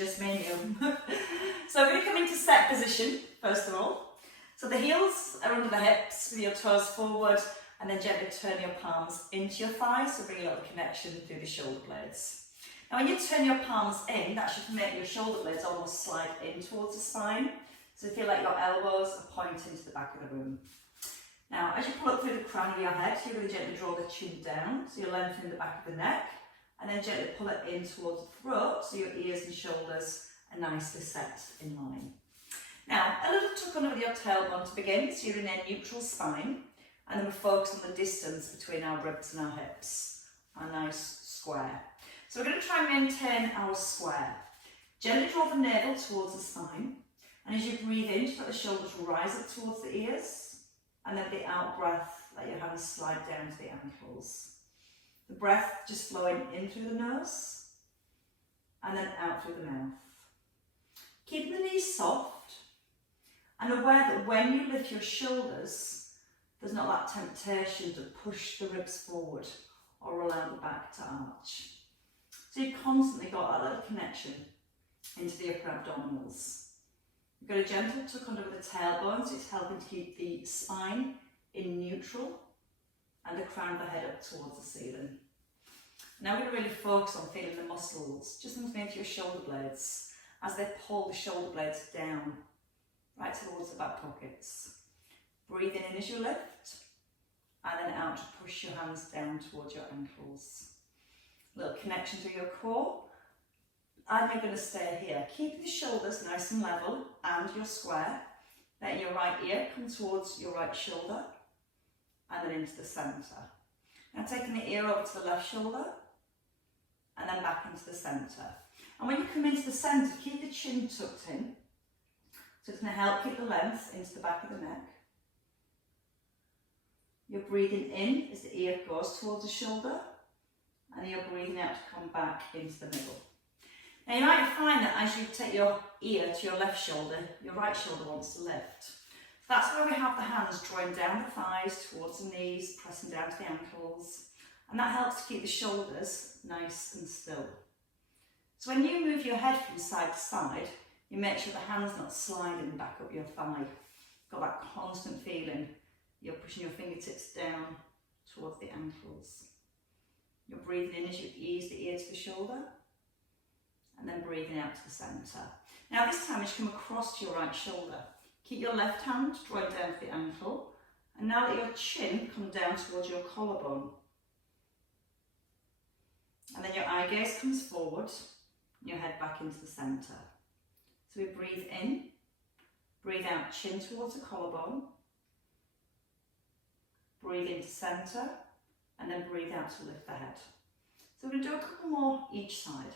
just me and you. So we're going to come into set position, first of all. So the heels are under the hips with your toes forward, and then gently turn your palms into your thighs, so bring a little connection through the shoulder blades. Now when you turn your palms in, that should make your shoulder blades almost slide in towards the spine. So feel like your elbows are pointing to the back of the room. Now as you pull up through the crown of your head, you're going to gently draw the chin down, so you're lengthening the back of the neck, and then gently pull it in towards the throat, so your ears and shoulders are nicely set in line. Now a little tuck under with your tailbone to begin, so you're in a neutral spine, and then we focus on the distance between our ribs and our hips, a nice square. So we're going to try and maintain our square. Gently draw the navel towards the spine, and as you breathe in, just let the shoulders rise up towards the ears, and then the out breath, let your hands slide down to the ankles. The breath just flowing in through the nose, and then out through the mouth. Keeping the knees soft, and aware that when you lift your shoulders, there's not that temptation to push the ribs forward or allow the back to arch. So you've constantly got that little connection into the upper abdominals. You've got a gentle tuck under with the tailbone, so it's helping to keep the spine in neutral and the crown of the head up towards the ceiling. Now we're going to really focus on feeling the muscles just underneath your shoulder blades as they pull the shoulder blades down right towards the back pockets. Breathing in as you lift, and then out to push your hands down towards your ankles. Little connection to your core. And you're going to stay here. Keep the shoulders nice and level and your square. Let your right ear come towards your right shoulder, and then into the centre. Now taking the ear over to the left shoulder, and then back into the centre. And when you come into the centre, keep the chin tucked in. So it's going to help keep the length into the back of the neck. You're breathing in as the ear goes towards the shoulder, and you're breathing out to come back into the middle. Now you might find that as you take your ear to your left shoulder, your right shoulder wants to lift. So that's why we have the hands drawing down the thighs towards the knees, pressing down to the ankles, and that helps to keep the shoulders nice and still. So when you move your head from side to side, you make sure the hand's not sliding back up your thigh. Got that constant feeling. You're pushing your fingertips down towards the ankles. You're breathing in as you ease the ear to the shoulder, and then breathing out to the centre. Now this time as you come across to your right shoulder, keep your left hand drawing down to the ankle, and now let your chin come down towards your collarbone. And then your eye gaze comes forward, and your head back into the centre. So we breathe in, breathe out, chin towards the collarbone, breathe into centre, and then breathe out to lift the head. So we're going to do a couple more each side.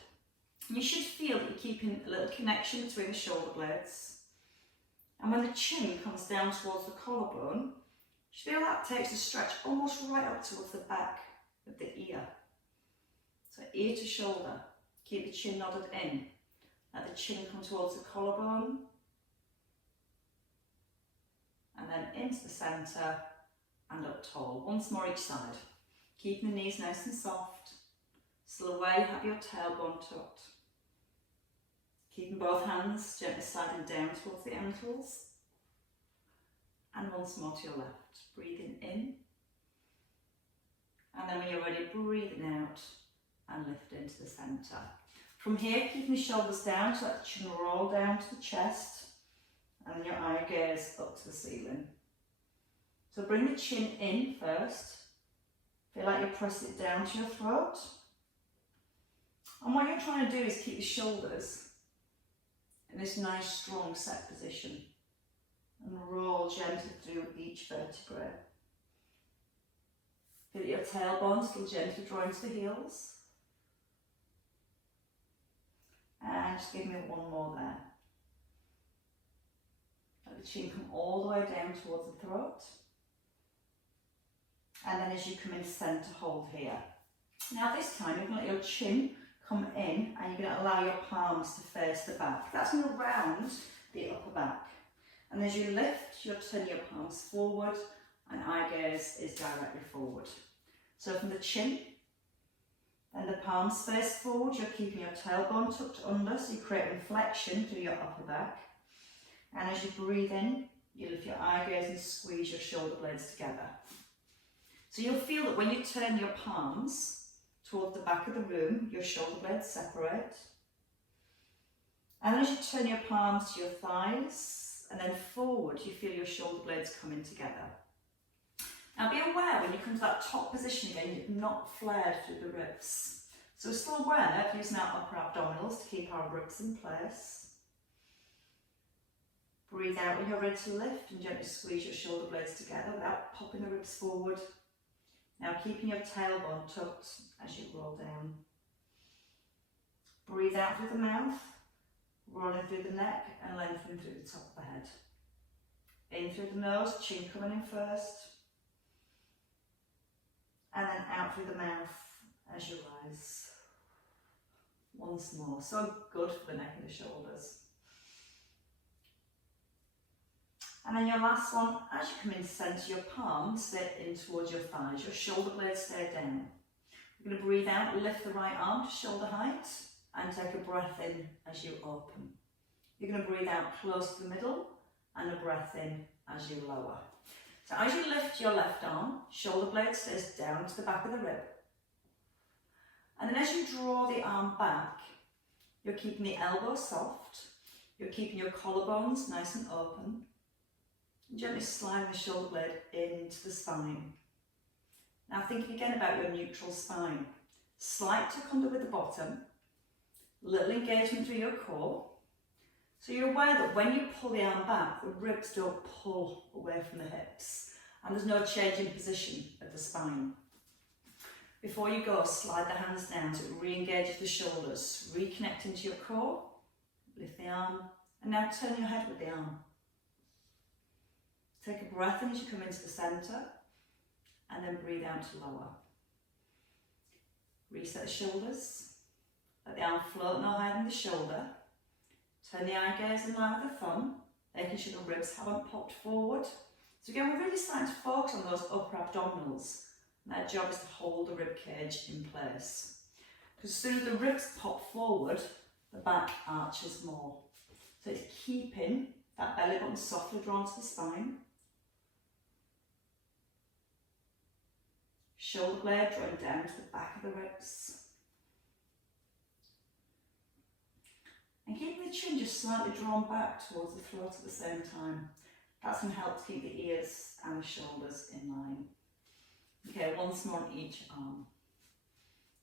And you should feel that you're keeping a little connection between the shoulder blades. And when the chin comes down towards the collarbone, you should feel that takes a stretch almost right up towards the back of the ear. So ear to shoulder, keep the chin nodded in. Let the chin come towards the collarbone, and then into the centre and up tall. Once more each side. Keeping the knees nice and soft. Still away, have your tailbone tucked. Keeping both hands gently sliding down towards the ankles. And once more to your left. Breathing in. And then when you're ready, breathing out and lift into the centre. From here, keeping the shoulders down, so let the chin roll down to the chest, and then your eye gaze up to the ceiling. So bring the chin in first. Feel like you press it down to your throat. And what you're trying to do is keep the shoulders in this nice, strong, set position, and roll gently through each vertebrae. Feel your tailbone still gently drawing to the heels. And just give me one more there. Let the chin come all the way down towards the throat. And then as you come into centre, hold here. Now this time you're going to let your chin come in, and you're going to allow your palms to face the back. That's going to round the upper back. And as you lift, you'll turn your palms forward, and eye gaze is directly forward. So from the chin, Then the palms face forward, you're keeping your tailbone tucked under, so you create inflection through your upper back. And as you breathe in, you lift your eye gaze and squeeze your shoulder blades together. So you'll feel that when you turn your palms towards the back of the room, your shoulder blades separate. And as you turn your palms to your thighs and then forward, you feel your shoulder blades coming together. Now be aware when you come to that top position again, you're not flared through the ribs. So we're still aware of using our upper abdominals to keep our ribs in place. Breathe out when you're ready to lift and gently squeeze your shoulder blades together without popping the ribs forward. Now keeping your tailbone tucked as you roll down. Breathe out through the mouth, rolling through the neck and lengthening through the top of the head. In through the nose, chin coming in first. And then out through the mouth as you rise. Once more, so good for the neck and the shoulders. And then your last one, as you come in centre, your palms sit in towards your thighs, your shoulder blades stay down. You're going to breathe out, lift the right arm to shoulder height and take a breath in as you open. You're going to breathe out close to the middle and a breath in as you lower. So as you lift your left arm, shoulder blade stays down to the back of the rib. And then as you draw the arm back, you're keeping the elbow soft, you're keeping your collarbones nice and open, and gently slide the shoulder blade into the spine. Now thinking again about your neutral spine. Slight tuck under with the bottom, little engagement through your core. So you're aware that when you pull the arm back, the ribs don't pull away from the hips and there's no change in position of the spine. Before you go, slide the hands down so it re-engages the shoulders, reconnect into your core, lift the arm, and now turn your head with the arm. Take a breath in as you come into the centre, and then breathe out to lower. Reset the shoulders, let the arm float no higher than the shoulder. Turn the eye gaze in line with the thumb, making sure the ribs haven't popped forward. So again, we're really starting to focus on those upper abdominals. And their job is to hold the rib cage in place. Because as soon as the ribs pop forward, the back arches more. So it's keeping that belly button softly drawn to the spine. Shoulder blade drawing down to the back of the ribs. And keeping the chin just slightly drawn back towards the throat at the same time. That's going to help to keep the ears and the shoulders in line. Okay, once more on each arm.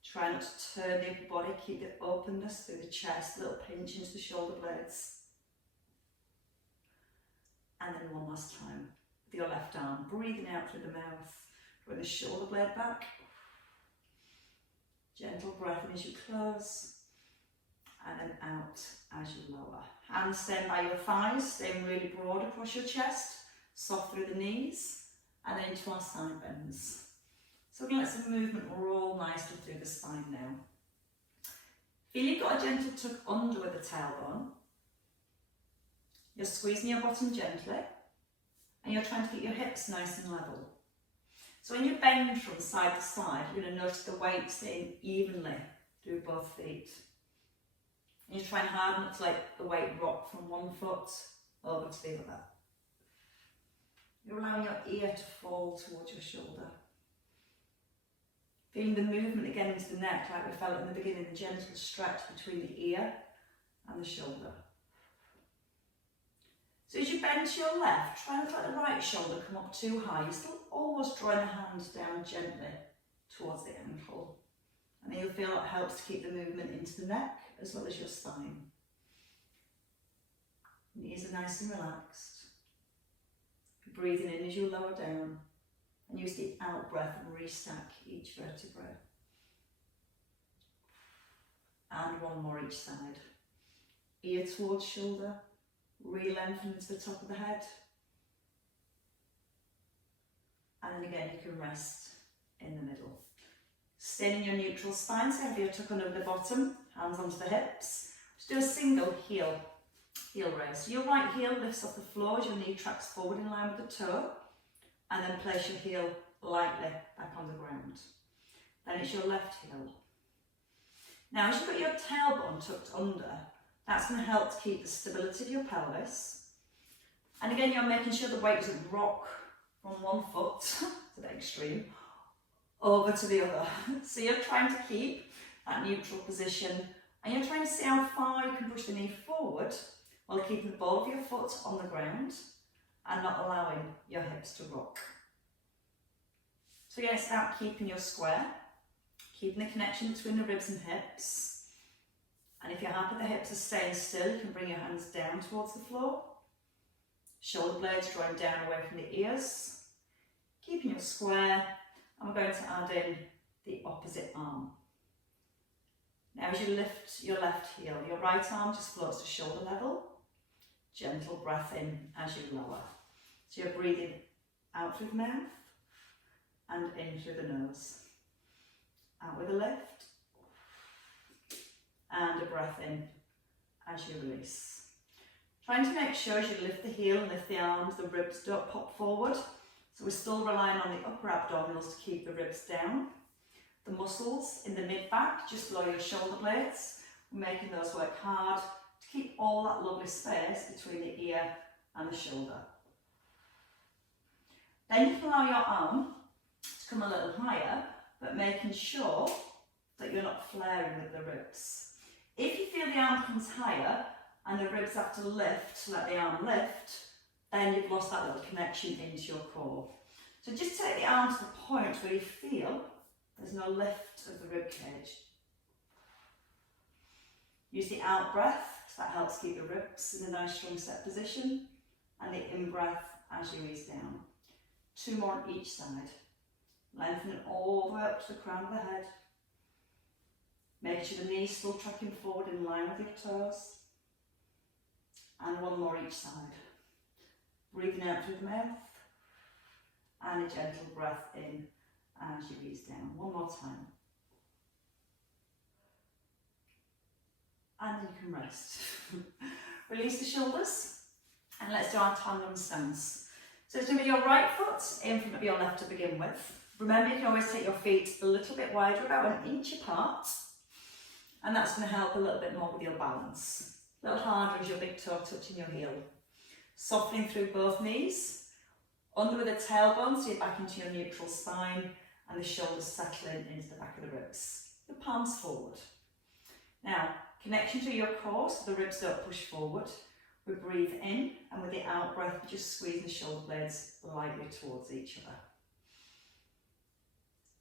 Try not to turn the upper body, keep the openness through the chest, little pinch into the shoulder blades. And then one last time with your left arm, breathing out through the mouth, drawing the shoulder blade back. Gentle breath in as you close, and then out as you lower. Hands staying by your thighs, staying really broad across your chest, soft through the knees, and then into our side bends. So we're going to let some movement roll nicely through the spine now. Feel you've got a gentle tuck under with the tailbone. You're squeezing your bottom gently, and you're trying to keep your hips nice and level. So when you bend from side to side, you're going to notice the weight staying evenly through both feet. And you're trying hard not to let the weight rock from one foot over to the other. You're allowing your ear to fall towards your shoulder. Feeling the movement again into the neck like we felt in the beginning, the gentle stretch between the ear and the shoulder. So as you bend to your left, try not to let the right shoulder come up too high. You're still almost drawing the hand down gently towards the ankle. And then you'll feel it helps to keep the movement into the neck as well as your spine. Knees are nice and relaxed. Breathing in as you lower down. And use the out breath and restack each vertebrae. And one more each side. Ear towards shoulder. Re-lengthen to the top of the head. And then again you can rest in the middle. Stay in your neutral spine, so have your tuck under the bottom, hands onto the hips. Just do a single heel raise. So your right heel lifts off the floor as your knee tracks forward in line with the toe. And then place your heel lightly back on the ground. Then it's your left heel. Now, as you've got your tailbone tucked under, that's going to help to keep the stability of your pelvis. And again, you're making sure the weight doesn't rock from one foot, to the extreme, over to the other. So you're trying to keep that neutral position, and you're trying to see how far you can push the knee forward while keeping the ball of your foot on the ground and not allowing your hips to rock. So again, start keeping your square, keeping the connection between the ribs and hips. And if you're happy the hips are staying still, you can bring your hands down towards the floor. Shoulder blades drawing down away from the ears. Keeping your square, and we're going to add in the opposite arm. Now as you lift your left heel, your right arm just floats to shoulder level. Gentle breath in as you lower. So you're breathing out through the mouth and in through the nose. Out with a lift and a breath in as you release. Trying to make sure as you lift the heel and lift the arms, the ribs don't pop forward. So we're still relying on the upper abdominals to keep the ribs down. The muscles in the mid-back, just below your shoulder blades, we're making those work hard to keep all that lovely space between the ear and the shoulder. Then you can allow your arm to come a little higher, but making sure that you're not flaring with the ribs. If you feel the arm comes higher and the ribs have to lift to let the arm lift, then you've lost that little connection into your core. So just take the arm to the point where you feel there's no lift of the rib cage. Use the out breath, so that helps keep the ribs in a nice strong set position, and the in breath as you ease down. 2 more on each side. Lengthening all the way up to the crown of the head. Making sure the knees still tracking forward in line with your toes. And 1 more each side. Breathing out through the mouth. And a gentle breath in as you ease down. 1 more time. And you can rest. Release the shoulders. And let's do our tandem stance. So it's going to be your right foot in front of your left to begin with. Remember, you can always take your feet a little bit wider, about 1 inch apart. And that's going to help a little bit more with your balance. A little harder as your big toe touching your heel. Softening through both knees. Under with the tailbone, so you're back into your neutral spine. And the shoulders settling into the back of the ribs. The palms forward. Now, connection to your core, so the ribs don't push forward. We breathe in, and with the out breath, we just squeeze the shoulder blades lightly towards each other.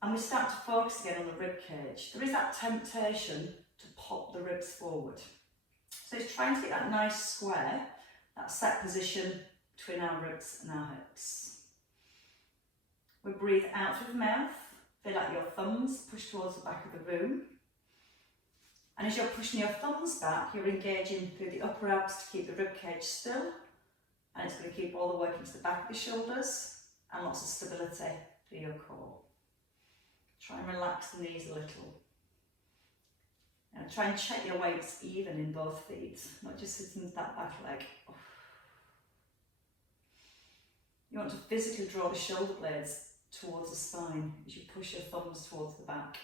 And we start to focus again on the rib cage. There is that temptation to pop the ribs forward. So it's trying to get that nice square, that set position between our ribs and our hips. We breathe out through the mouth, feel like your thumbs push towards the back of the room. And as you're pushing your thumbs back, you're engaging through the upper abs to keep the rib cage still. And it's going to keep all the work into the back of the shoulders and lots of stability through your core. Try and relax the knees a little. And try and check your weights even in both feet, not just sitting into that back leg. You want to physically draw the shoulder blades towards the spine as you push your thumbs towards the back.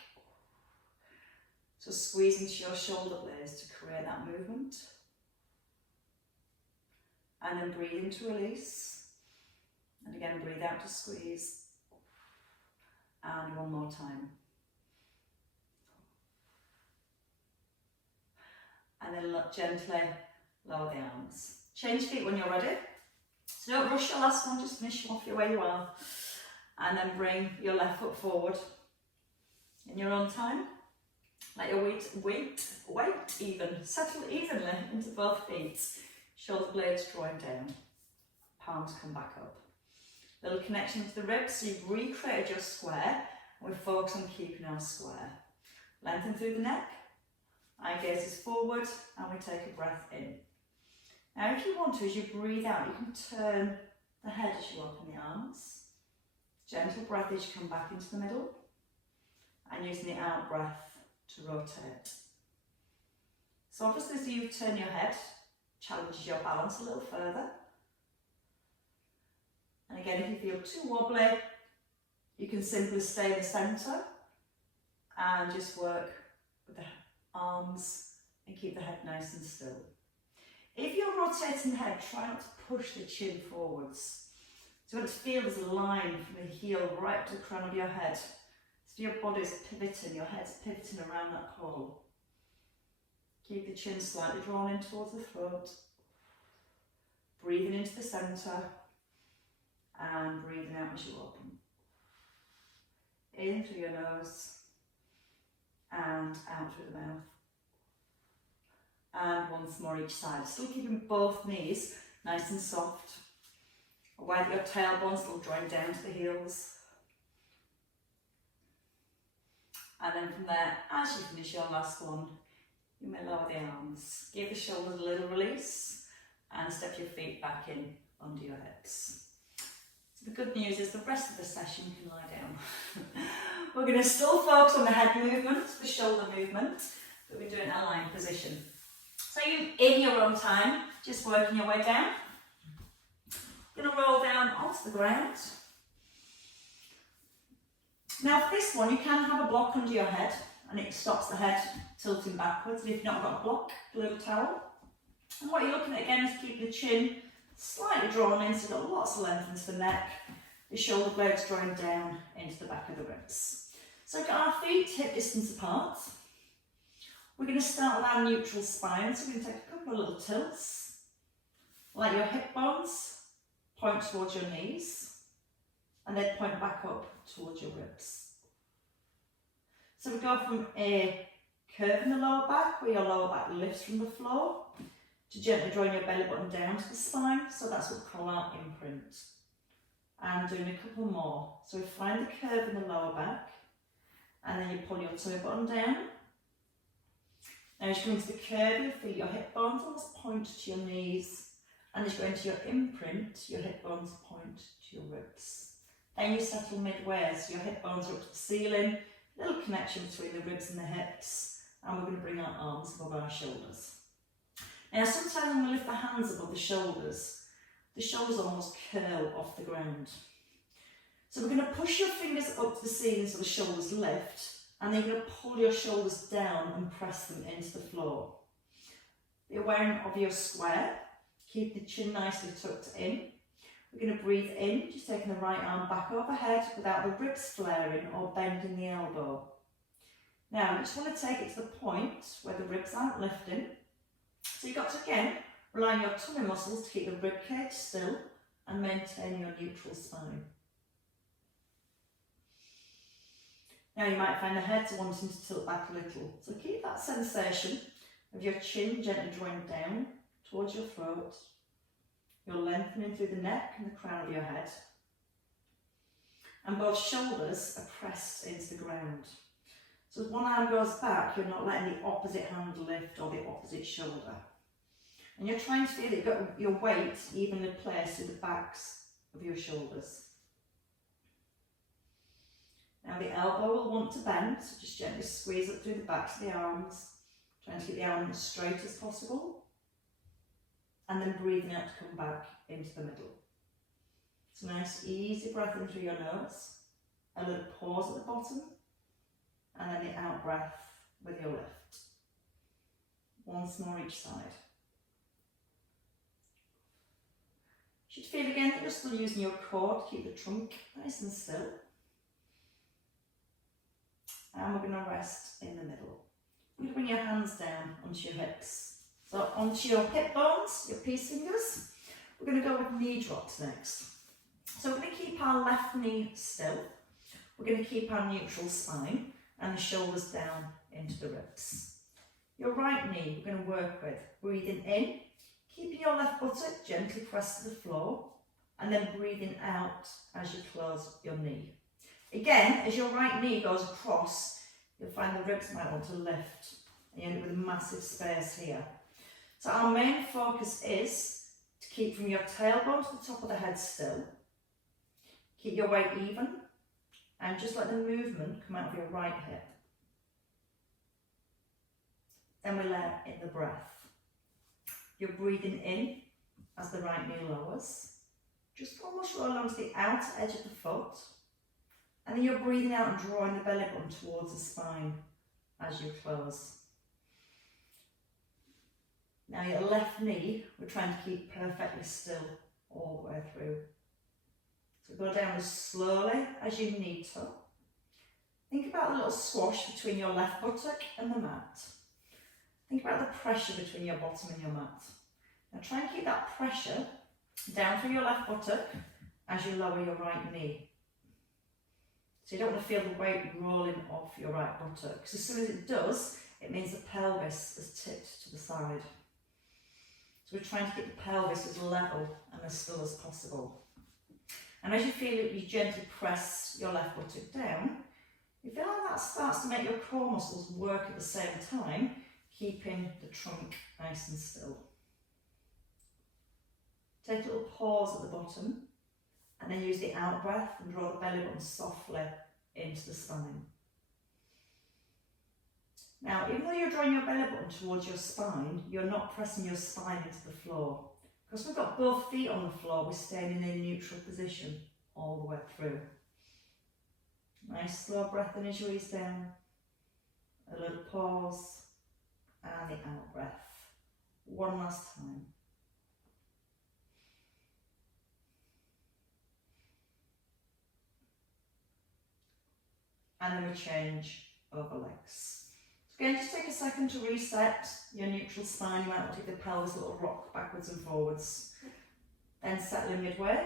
So squeeze into your shoulder blades to create that movement. And then breathe in to release. And again, breathe out to squeeze. And 1 more time. And then gently lower the arms. Change feet when you're ready. So don't rush your last one, just finish off where you are. And then bring your left foot forward in your own time. Let your weight even, settle evenly into both feet. Shoulder blades drawing down. Palms come back up. Little connection to the ribs, so you've recreated your square. And we focus on keeping our square. Lengthen through the neck. Eye gaze is forward, and we take a breath in. Now if you want to, as you breathe out, you can turn the head as you open the arms. Gentle breath as you come back into the middle. And using the out breath to rotate. So obviously as you turn your head, challenges your balance a little further. And again, if you feel too wobbly, you can simply stay in the centre and just work with the arms, and keep the head nice and still. If you're rotating the head, try not to push the chin forwards. So you want to feel there's a line from the heel right to the crown of your head. So your body's pivoting, your head's pivoting around that caudal. Keep the chin slightly drawn in towards the throat. Breathing into the centre and breathing out as you open. In through your nose and out through the mouth. And once more each side. Still keeping both knees nice and soft. Aware that your tailbone still drawing down to the heels. And then from there, as you finish your last one, you may lower the arms. Give the shoulders a little release and step your feet back in under your hips. So the good news is the rest of the session you can lie down. We're going to still focus on the head movement, the shoulder movement, but we're doing our lying position. So you, in your own time, just working your way down. You're going to roll down onto the ground. Now for this one, you can have a block under your head and it stops the head tilting backwards. And if you've not got a block, glue a towel. And what you're looking at again is keep the chin slightly drawn in, so you've got lots of length into the neck. The shoulder blades drawing down into the back of the ribs. So we've got our feet hip distance apart. We're going to start with our neutral spine, so we're going to take a couple of little tilts. Let your hip bones point towards your knees and then point back up towards your ribs. So we go from a curve in the lower back, where your lower back lifts from the floor, to gently drawing your belly button down to the spine, so that's what we call our imprint. And doing a couple more. So we find the curve in the lower back, and then you pull your tummy button down. Now as you go into the curve, you'll feel your hip bones almost point to your knees, and as you go into your imprint, your hip bones point to your ribs. Then you settle midway, so your hip bones are up to the ceiling, little connection between the ribs and the hips, and we're going to bring our arms above our shoulders. Now sometimes when we lift the hands above the shoulders almost curl off the ground. So we're going to push your fingers up to the ceiling so the shoulders lift, and then you're going to pull your shoulders down and press them into the floor. Be aware of your square, keep the chin nicely tucked in. We're going to breathe in, just taking the right arm back overhead without the ribs flaring or bending the elbow. Now we just want to take it to the point where the ribs aren't lifting. So you've got to again rely on your tummy muscles to keep the rib cage still and maintain your neutral spine. Now you might find the head wanting to tilt back a little, so keep that sensation of your chin gently drawing down towards your throat, you're lengthening through the neck and the crown of your head, and both shoulders are pressed into the ground. So as one arm goes back, you're not letting the opposite hand lift or the opposite shoulder. And you're trying to feel that you've got your weight evenly placed through the backs of your shoulders. Now the elbow will want to bend, so just gently squeeze it through the backs of the arms, trying to keep the arms as straight as possible, and then breathing out to come back into the middle. So nice easy breath in through your nose, a little pause at the bottom, and then the out breath with your lift. Once more each side. You should feel again that you're still using your core to keep the trunk nice and still. And we're going to rest in the middle. You're going to bring your hands down onto your hips. So onto your hip bones, your peace fingers. We're going to go with knee drops next. So we're going to keep our left knee still. We're going to keep our neutral spine and the shoulders down into the ribs. Your right knee we're going to work with. Breathing in, keeping your left buttock gently pressed to the floor, and then breathing out as you close your knee. Again, as your right knee goes across, you'll find the ribs might want to lift, and you end up with a massive space here. So our main focus is to keep from your tailbone to the top of the head still. Keep your weight even, and just let the movement come out of your right hip. Then we let in the breath. You're breathing in as the right knee lowers. Just almost roll onto the outer edge of the foot. And then you're breathing out and drawing the belly button towards the spine as you close. Now your left knee, we're trying to keep perfectly still all the way through. So go down as slowly as you need to. Think about the little squash between your left buttock and the mat. Think about the pressure between your bottom and your mat. Now try and keep that pressure down through your left buttock as you lower your right knee. So you don't want to feel the weight rolling off your right buttock, because as soon as it does, it means the pelvis is tipped to the side. So we're trying to keep the pelvis as level and as still as possible. And as you feel it, you gently press your left buttock down, you feel like that starts to make your core muscles work at the same time, keeping the trunk nice and still. Take a little pause at the bottom, and then use the out breath and draw the belly button softly into the spine. Now, even though you're drawing your belly button towards your spine, you're not pressing your spine into the floor. Because we've got both feet on the floor, we're staying in a neutral position all the way through. Nice slow breath in as you ease down. A little pause, and the out breath. One last time. And then we change over legs. So again, just take a second to reset your neutral spine. You might want to give the pelvis a little rock backwards and forwards. Then settle in midway.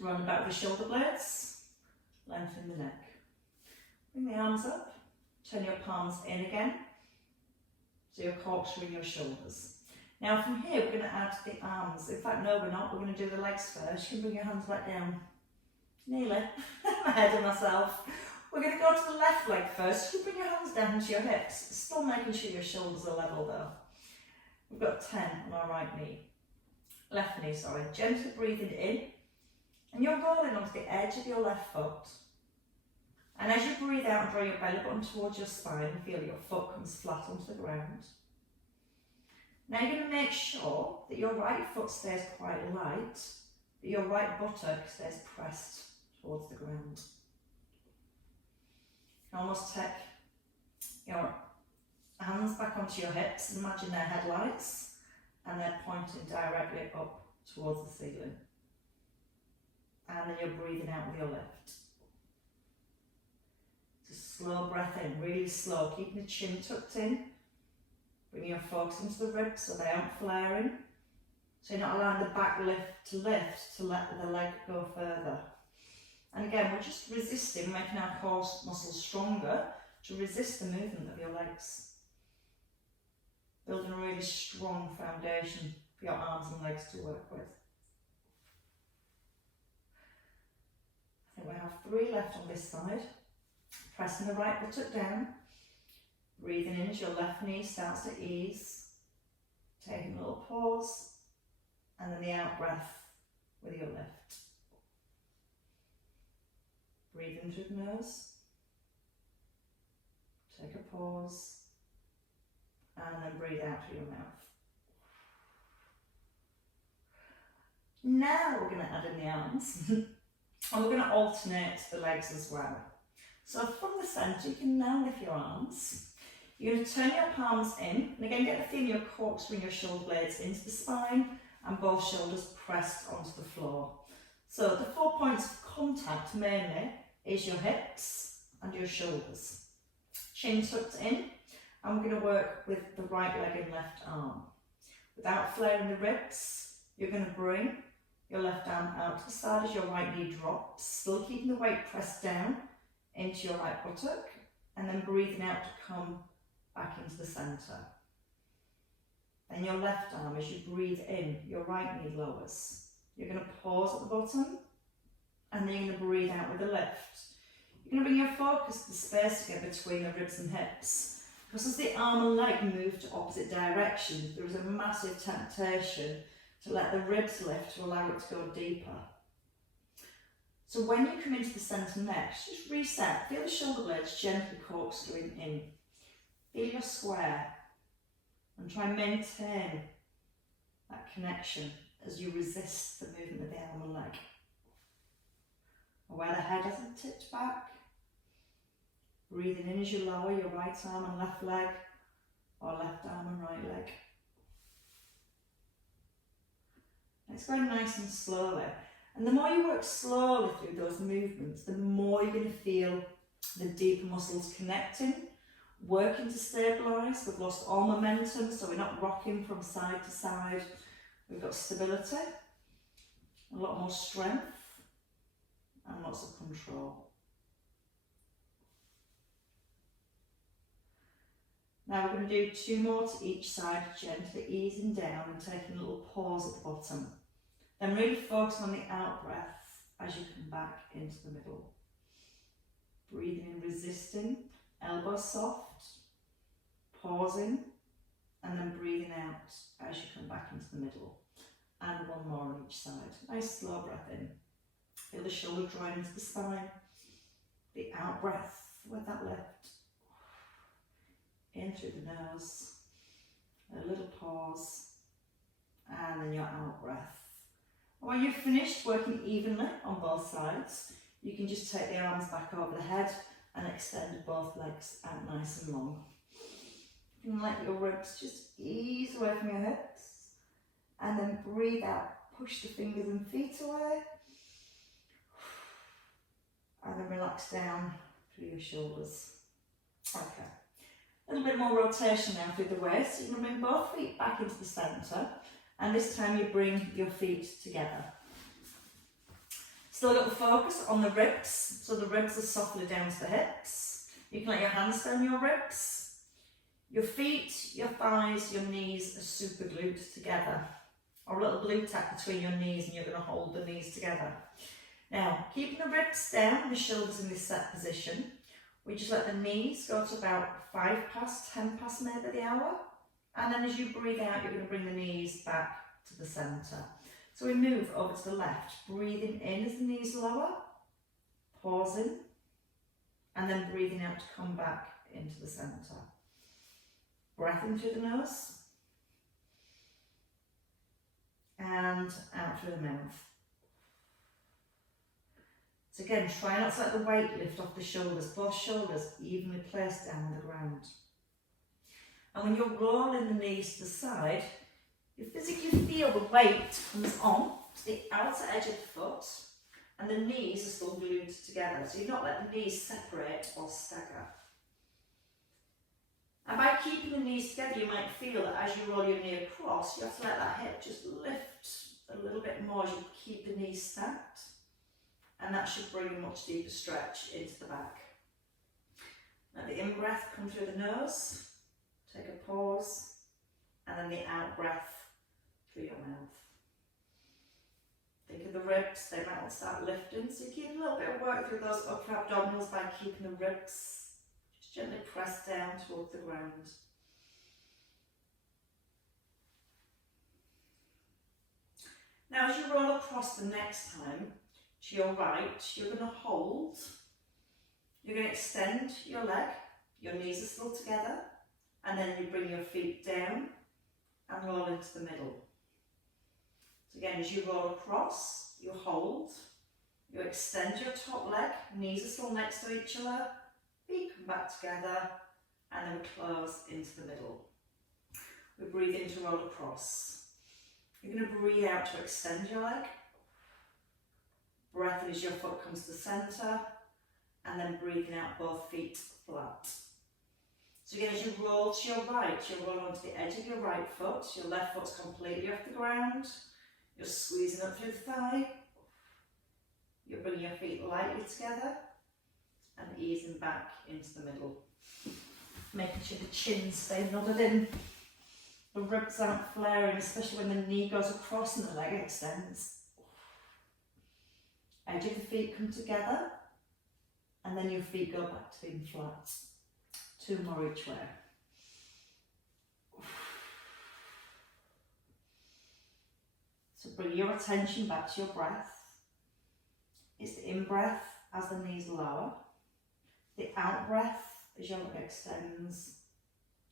Run back with the shoulder blades. Lengthen the neck. Bring the arms up. Turn your palms in again. So you're corkscrewing your shoulders. Now from here we're going to add the arms. In fact, no, we're not. We're going to do the legs first. You can bring your hands back down. Nearly. I'm ahead of myself. We're going to go to the left leg first. You bring your hands down to your hips, still making sure your shoulders are level though. We've got 10 on our right knee. Left knee, sorry. Gently breathing in. And you're rolling onto the edge of your left foot. And as you breathe out and draw your belly button towards your spine, feel your foot comes flat onto the ground. Now you're going to make sure that your right foot stays quite light, but your right buttock stays pressed towards the ground. You can almost take your hands back onto your hips, imagine they're headlights, and they're pointing directly up towards the ceiling. And then you're breathing out with your left. Just slow breath in, really slow, keeping the chin tucked in. Bring your focus into the ribs so they aren't flaring. So you're not allowing the back to lift to let the leg go further. And again, we're just resisting, making our core muscles stronger to resist the movement of your legs. Building a really strong foundation for your arms and legs to work with. I think we have 3 left on this side. Pressing the right buttock down. Breathing in as your left knee starts to ease. Taking a little pause. And then the out breath with your left. Breathe in through the nose. Take a pause. And then breathe out through your mouth. Now we're going to add in the arms. And we're going to alternate the legs as well. So from the centre, you can now lift your arms. You're going to turn your palms in. And again, get the feeling your corkscrewing your shoulder blades into the spine and both shoulders pressed onto the floor. So the 4 points of contact mainly is your hips and your shoulders. Chin tucked in, and we're going to work with the right leg and left arm. Without flaring the ribs, you're going to bring your left arm out to the side as your right knee drops, still keeping the weight pressed down into your right buttock, and then breathing out to come back into the centre. Then your left arm, as you breathe in, your right knee lowers. You're going to pause at the bottom, and then you're going to breathe out with a lift. You're going to bring your focus to the space to get between the ribs and hips. Because as the arm and leg move to opposite directions, there is a massive temptation to let the ribs lift to allow it to go deeper. So when you come into the centre next, just reset. Feel the shoulder blades gently corkscrewing in. Feel your square. And try and maintain that connection as you resist the movement of the arm and leg. Where the head hasn't tipped back. Breathing in as you lower your right arm and left leg, or left arm and right leg. It's going nice and slowly. And the more you work slowly through those movements, the more you're going to feel the deeper muscles connecting, working to stabilise. We've lost all momentum, so we're not rocking from side to side. We've got stability, a lot more strength, and lots of control. Now we're going to do 2 more to each side, gently easing down and taking a little pause at the bottom. Then really focus on the out breath as you come back into the middle. Breathing in, resisting, elbows soft, pausing, and then breathing out as you come back into the middle. And 1 more on each side. Nice slow breath in. Feel the shoulder drawing into the spine. The out breath with that lift. In through the nose. A little pause. And then your out breath. And when you've finished working evenly on both sides, you can just take the arms back over the head and extend both legs out nice and long. You can let your ribs just ease away from your hips. And then breathe out. Push the fingers and feet away. And then relax down through your shoulders. Okay. A little bit more rotation now through the waist. You're going to bring both feet back into the centre. And this time you bring your feet together. Still got the focus on the ribs. So the ribs are softly down to the hips. You can let your hands down your ribs. Your feet, your thighs, your knees are super glued together. Or a little glue tack between your knees, and you're going to hold the knees together. Now, keeping the ribs down, the shoulders in this set position, we just let the knees go to about 5 past, 10 past maybe the hour. And then as you breathe out, you're going to bring the knees back to the centre. So we move over to the left, breathing in as the knees lower, pausing, and then breathing out to come back into the centre. Breath in through the nose, and out through the mouth. So again, try not to let the weight lift off the shoulders, both shoulders evenly placed down on the ground. And when you're rolling the knees to the side, you physically feel the weight comes on to the outer edge of the foot, and the knees are still glued together. So you're not letting the knees separate or stagger. And by keeping the knees together, you might feel that as you roll your knee across, you have to let that hip just lift a little bit more as you keep the knees stacked. And that should bring a much deeper stretch into the back. Let the in-breath come through the nose, take a pause, and then the out-breath through your mouth. Think of the ribs, they might want to start lifting, so you keep a little bit of work through those upper abdominals by keeping the ribs just gently pressed down towards the ground. Now as you roll across the next time, to your right, you're going to hold, you're going to extend your leg, your knees are still together, and then you bring your feet down and roll into the middle. So again, as you roll across, you hold, you extend your top leg, knees are still next to each other, feet come back together, and then we close into the middle. We breathe in to roll across. You're going to breathe out to extend your leg. Breath in as your foot comes to the centre, and then breathing out both feet flat. So again, as you roll to your right, you roll onto the edge of your right foot, your left foot's completely off the ground, you're squeezing up through the thigh, you're bringing your feet lightly together, and easing back into the middle. Making sure the chin stays nodded in, the ribs aren't flaring, especially when the knee goes across and the leg extends. Edge of the feet come together, and then your feet go back to being flat. 2 more each way. So bring your attention back to your breath. It's the in-breath as the knees lower. The out-breath as your leg extends.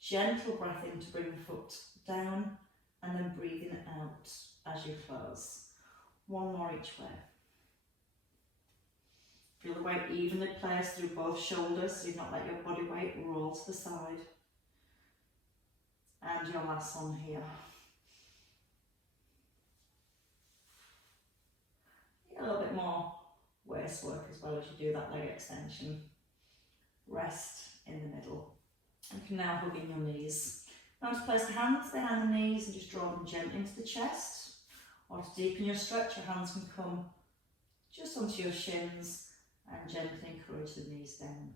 Gentle breath in to bring the foot down, and then breathing out as you close. 1 more each way. Feel the weight evenly placed through both shoulders, so you've not let your body weight roll to the side. And your last one here. brace work as well as you do that leg extension. Rest in the middle. You can now hug in your knees. Now to place the hands behind the knees and just draw them gently into the chest. Or to deepen your stretch, your hands can come just onto your shins and gently encourage the knees down.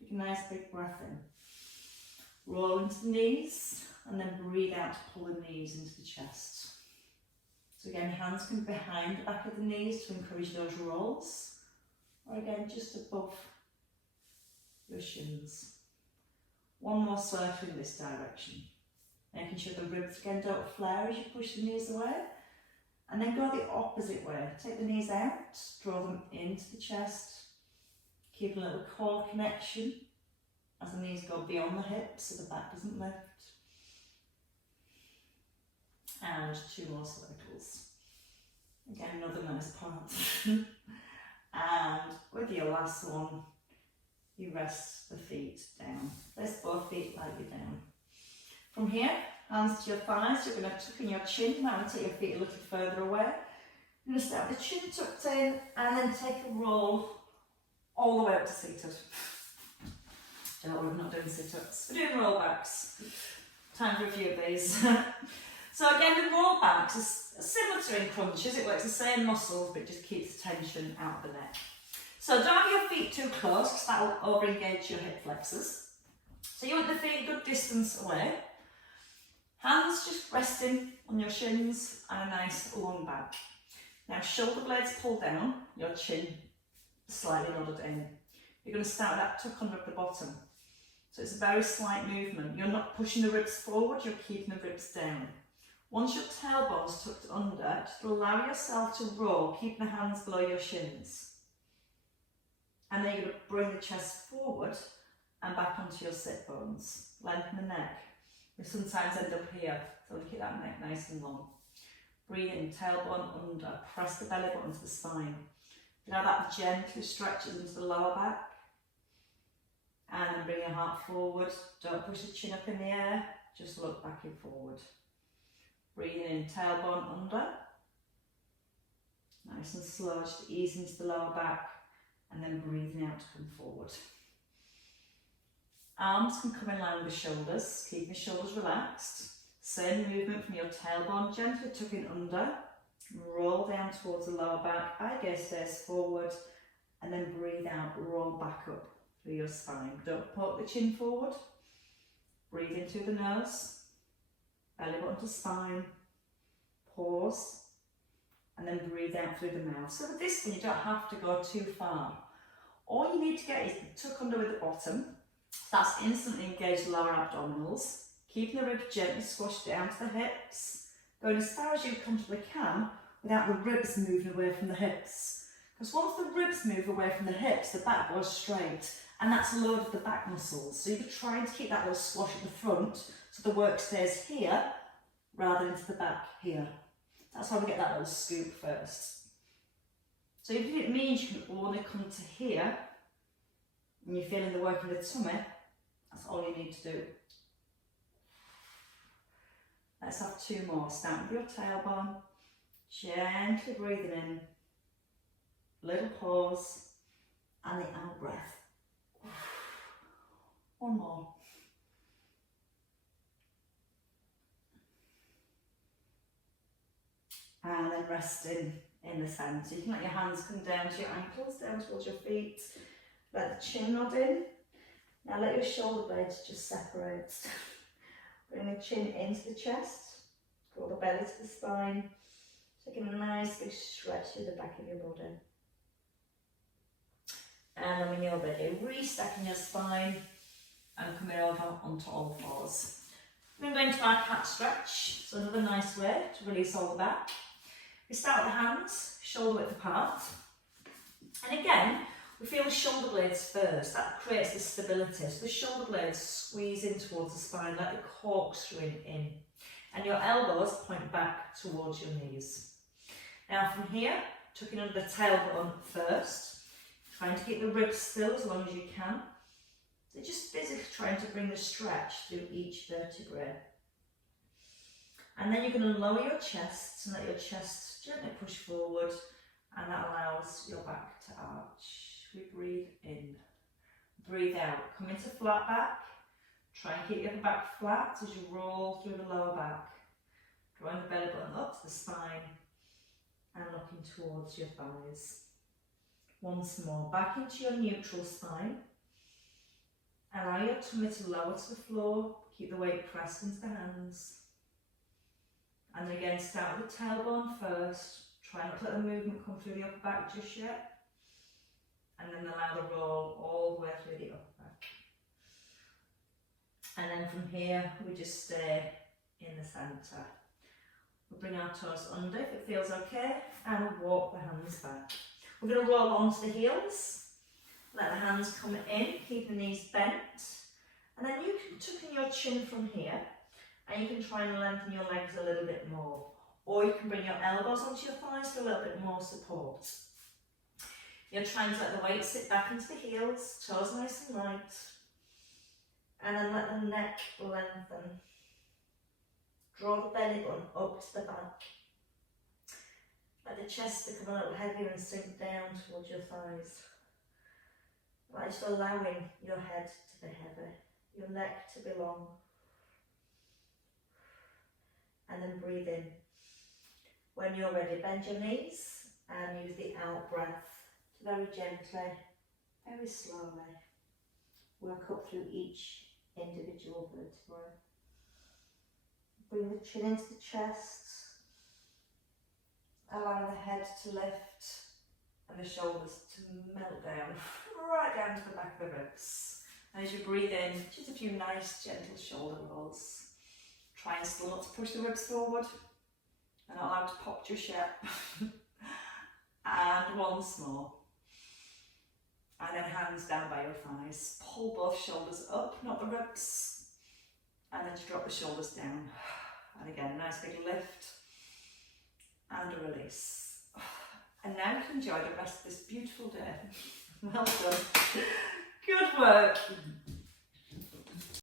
Take a nice big breath in. Roll into the knees and then breathe out to pull the knees into the chest. So again, hands can be behind the back of the knees to encourage those rolls. Or again, just above your shins. One more circle in this direction. Making sure the ribs again don't flare as you push the knees away. And then go the opposite way. Take the knees out, draw them into the chest. Keep a little core connection as the knees go beyond the hips so the back doesn't lift. And 2 more circles. Again, another nice part. And with your last one, you rest the feet down. Place both feet lightly down. From here, hands to your thighs, you're going to tuck in your chin. Now take your feet a little further away. You're going to start with the chin tucked in and then take a roll all the way up to seated. Don't worry, we're not doing sit-ups. We're doing roll backs. Time for a few of these. So again, the roll backs is similar to in crunches. It works the same muscles, but it just keeps the tension out of the neck. So don't have your feet too close, because that will over-engage your hip flexors. So you want the feet a good distance away. Hands just resting on your shins and a nice long back. Now shoulder blades pull down, your chin slightly nodded in. You're going to start with that tuck under at the bottom. So it's a very slight movement. You're not pushing the ribs forward, you're keeping the ribs down. Once your tailbone's tucked under, just allow yourself to roll, keeping the hands below your shins. And then you're going to bring the chest forward and back onto your sit bones. Lengthen the neck. We sometimes end up here, so keep that neck nice and long. Breathe in, tailbone under, press the belly button to the spine. Now that gently stretches into the lower back. And then bring your heart forward. Don't push the chin up in the air, just look back and forward. Breathe in, tailbone under. Nice and slow, just ease into the lower back. And then breathing out to come forward. Arms can come in line with the shoulders, keep the shoulders relaxed. Same movement from your tailbone, gently tucking under. Roll down towards the lower back, eye gaze stays forward. And then breathe out, roll back up through your spine. Don't poke the chin forward. Breathe in through the nose. Belly button to spine. Pause. And then breathe out through the mouth. So with this one, you don't have to go too far. All you need to get is the tuck under with the bottom. That's instantly engaged the lower abdominals. Keeping the ribs gently squashed down to the hips. Going as far as you comfortably can without the ribs moving away from the hips. Because once the ribs move away from the hips, the back goes straight. And that's a load of the back muscles. So you're trying to keep that little squash at the front so the work stays here rather than to the back here. That's how we get that little scoop first. So if it means you can only come to here and you're feeling the work in the tummy, that's all you need to do. Let's have 2 more. Start with your tailbone, gently breathing in, little pause, and the out breath. 1 more. And then resting in the centre. You can let your hands come down to your ankles, down towards your feet. Let the chin nod in. Now let your shoulder blades just separate. Bring the chin into the chest. Draw the belly to the spine. Taking a nice big stretch through the back of your body. And then when you're ready, restacking your spine and coming over onto all fours. We're going to our cat stretch. So another nice way to release all the back. We start with the hands, shoulder width apart. And again, we feel the shoulder blades first. That creates the stability. So the shoulder blades squeeze in towards the spine, like the corkscrew in. And your elbows point back towards your knees. Now from here, tucking under the tailbone first. Trying to keep the ribs still as long as you can. So just physically trying to bring the stretch through each vertebrae. And then you're going to lower your chest and let your chest gently push forward and that allows your back to arch. We breathe in, breathe out, come into flat back. Try and keep your upper back flat as you roll through the lower back. Drawing the belly button up to the spine and looking towards your thighs. Once more, back into your neutral spine. Allow your tummy to lower to the floor. Keep the weight pressed into the hands. And then again, start with the tailbone first. Try not to let the movement come through the upper back just yet. And then allow the roll all the way through the upper back. And then from here, we just stay in the centre. We'll bring our toes under if it feels okay, and we'll walk the hands back. We're going to roll onto the heels. Let the hands come in, keep the knees bent. And then you can tuck in your chin from here, and you can try and lengthen your legs a little bit more. Or you can bring your elbows onto your thighs for a little bit more support. You're trying to let the weight sit back into the heels, toes nice and light. And then let the neck lengthen. Draw the belly button up to the back. Let the chest become a little heavier and sink down towards your thighs. Like just allowing your head to be heavy, your neck to be long. And then breathe in. When you're ready, bend your knees and use the out breath to very gently, very slowly work up through each individual vertebrae. Bring the chin into the chest, allow the head to lift and the shoulders to melt down, right down to the back of the ribs. And as you breathe in, just a few nice gentle shoulder rolls. Try and still not to push the ribs forward and not allow to pop just yet. And once more. And then hands down by your thighs. Pull both shoulders up, not the ribs. And then just drop the shoulders down. And again, a nice big lift. And a release. And now you can enjoy the rest of this beautiful day. Well done. Good work.